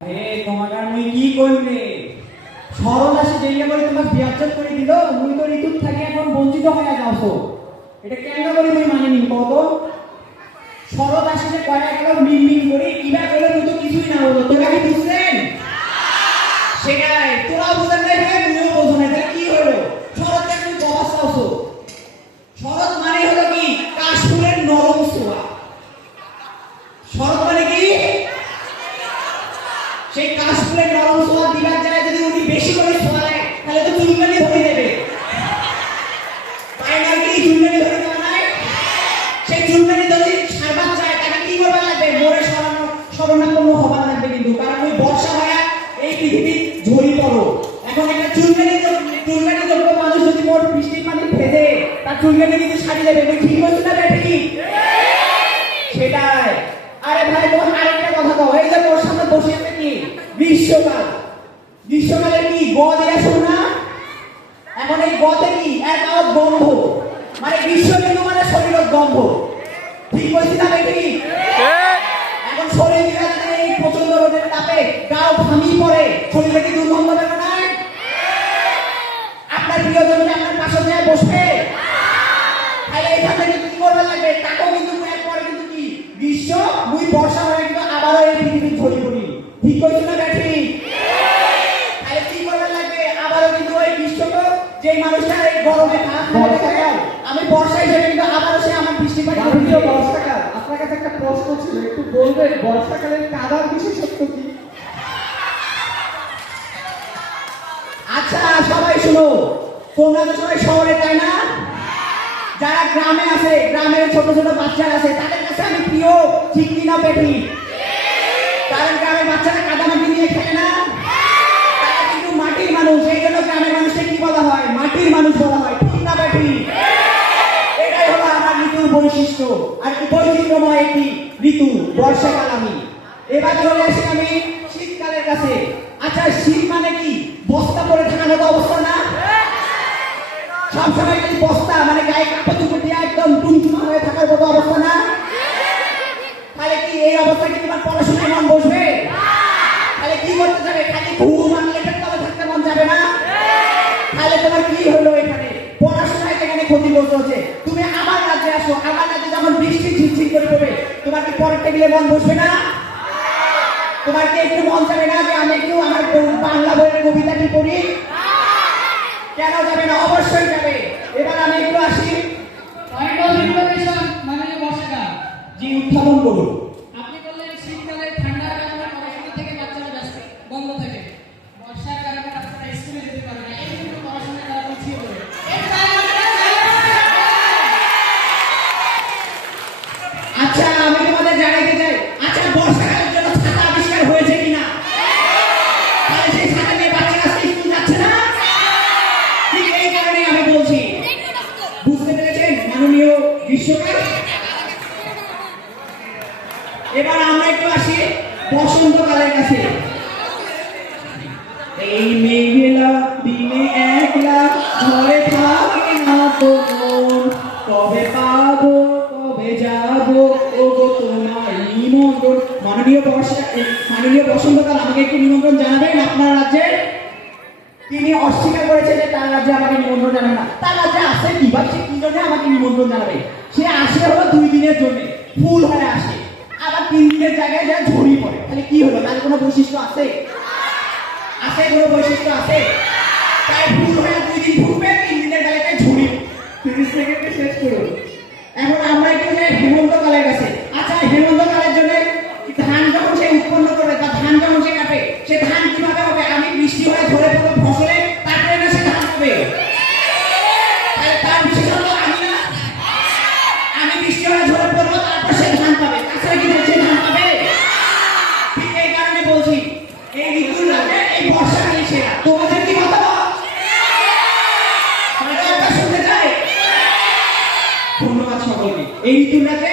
তোমাকে মুই কি করবে শরৎ আসে যেইয়া করে তোমার বিয়াজ্জত করে দিল মুই তো ঋতুর থাকি এখন বঞ্চিত হয়ে যাওছো এটা কেন করে মুই মানে নিব কত শরৎ আসে যে কয়টা গেল মিন মিন করে কিবা করে তো কিছুই না হলো তোরা কি বুঝছেন সেটাই তোরা বুঝেন না ভাই তুইও বোঝো না তাহলে কি হলো শরৎ তুমি ববাস চাওছো শরৎ মানে হলো কি কাশফুলের নরম ছোঁয়া শরৎ মানে কি সেই কাশফুলের নরম ছোঁয়া দিবার যায় যদি উনি বেশি করে ছোঁয়া দেয় তাহলে তো চুলকানি ধরে দেবে তাই না কি চুলকানি ধরে দেবে না সেই চুলকানি যদি সারবার যায় তাকে কি করবা লাগবে মোরে শরণাপন্ন হবার লাগবে কিন্তু কারণ ওই বর্ষা হয় এই পৃথিবী ঝরি পড়ো এখন একটা চুলকানি যোগ্য মানুষ যদি মোর বৃষ্টির পানি ভেজে তার চুলকানি কিন্তু সারি দেবে ঠিক হচ্ছে না ঠিক সেটাই আরে ভাই তোমার আরেকটা কথা কও এই যে মোর সামনে বসে আছে কি গ্রীষ্মকালে কি গদ এরা শোনা এখন এই গদে কি এক আওয়াজ গন্ধ মানে গ্রীষ্ম কিন্তু মানে শরীরের গন্ধ ঠিক বলছি না ঠিক এখন শরীর থেকে এই প্রচন্ড রোদের তাপে গাও ঘামি পড়ে শরীরে কি দুর্গন্ধ বেরো না আপনার প্রিয়জন আপনার পাশে যায় বসবে তাহলে এখান থেকে কি করবে লাগবে তাকেও কিন্তু পরে কিন্তু কি গ্রীষ্ম দুই বর্ষা হয়ে কিন্তু আবারও এই পৃথিবী ঝরে পড়ি ঠিক বলছি না ঠিক তাহলে কি করবে লাগবে আবারও কিন্তু ওই গ্রীষ্মকে যে মানুষটা এই গরমে আমি বর্ষায় যাবে কিন্তু আবারও সে আমার বৃষ্টিপাত বর্ষাকাল আপনার কাছে একটা প্রশ্ন ছিল একটু বলবেন বর্ষাকালের কাদার বিশেষত্ব কি আচ্ছা সবাই শুনো তোমরা তো সবাই শহরে তাই না যারা গ্রামে আছে গ্রামের ছোট ছোট বাচ্চারা আছে তাদের কাছে আমি প্রিয় ঠিক কিনা পেটি কারণ গ্রামের বাচ্চারা কাদামাটি নিয়ে খেলে না তারা কিন্তু মাটির মানুষ এই জন্য গ্রামের মানুষকে কি বলা হয় মাটির মানুষ বলা হয় ঠিক না পেটি এটাই হলো আমার ঋতুর বৈশিষ্ট্য আর কি বৈচিত্র্যময় একটি ঋতু বর্ষাকাল আমি এবার চলে আসি আমি শীতকালের কাছে আচ্ছা শীত মানে কি বস্তা পরে থাকার মতো অবস্থা না সবসময় যদি বস্তা মানে গায়ে কাপড় চুপড় দিয়ে একদম টুনটুনা হয়ে থাকার মতো অবস্থা না তাহলে কি এই অবস্থায় কি তোমার পড়াশোনায় মন বসবে তাহলে কি করতে যাবে খালি ঘুম আর লেপের তলে থাকতে মন যাবে না তাহলে তোমার কি হলো এখানে পড়াশোনায় এখানে ক্ষতিগ্রস্ত হচ্ছে তুমি আমার রাজ্যে আসো আমার রাজ্যে যখন বৃষ্টি ঝিরঝির করে পড়বে তোমার কি পরের টেবিলে মন বসবে না তোমার কি একটু মন যাবে না যে আমি একটু আমার বাংলা বইয়ের কবিতাটি পড়ি কেন যাবে না অবশ্যই যাবে এবার আমি একটু আসি জি উত্থাপন করুন আপনি বললেন শীতকালে ঠান্ডার কারণে পড়াশোনা থেকে বাচ্চারা ব্যস্ত বন্ধ থাকে বর্ষার কারণে বাচ্চারা স্কুলে যেতে পারে না এই জন্য পড়াশোনা তারা পিছিয়ে পড়ে আচ্ছা আমি তোমাদের জানাইতে চাই আচ্ছা বর্ষাকালের জন্য ছাতা আবিষ্কার হয়েছে কিনা তাহলে সেই ছাতা নিয়ে বাচ্চারা স্কুল যাচ্ছে না ঠিক এই কারণে আমি বলছি বুঝতে পেরেছেন মাননীয় গ্রীষ্মকাল এবার আমরা একটু আসি বসন্তকালের কাছে এই মেঘলা দিনে একলা ঘরে থাকে না তো কবে পাবো কবে যাবো ও গো তোমার নিমন্ত্রণ মাননীয় বসন্তকাল আমাকে একটু নিমন্ত্রণ জানাবেন আপনার রাজ্যে তিনি অস্বীকার করেছে যে তার রাজ্যে আমাকে নিমন্ত্রণ জানাবে না তার রাজ্যে আসে কি বা সে কি জন্য আমাকে নিমন্ত্রণ জানাবে সে আসে হলো 2 দিনের জন্য ফুল হয়ে আসে আবার 3 দিনের জায়গায় যা ঝরি পড়ে তাহলে কি হলো তার কোনো বৈশিষ্ট্য আছে কোনো বৈশিষ্ট্য আছে তাই ফুল হয়ে 2 দিন ঘুরবে 3 দিনের জায়গায় ঝরি 30 সেকেন্ডে শেষ করুন এখন আমরা একটু যাই হেমন্তকালের কাছে আচ্ছা হেমন্তকালের জন্য ধান যখন সে উৎপন্ন করবে তার ধান যখন সে কাটে সে ধান কিভাবে হবে আমি বৃষ্টি হয়ে ঝরে পড়বো ফসলে তারপরে না সে ধান হবে তার বিশেষত আমি বৃষ্টি হয়ে ঝরে পড়বো তারপর সে ধান পাবে তাছাড়া কি সে ধান পাবে ঠিক এই কারণে বলছি এই ঋতুর রাজ্যে এই বর্ষাকালই সেরা তোমাদের কি মতামত শুনতে চাই ধন্যবাদ সকলকে এই ঋতুর রাজ্যে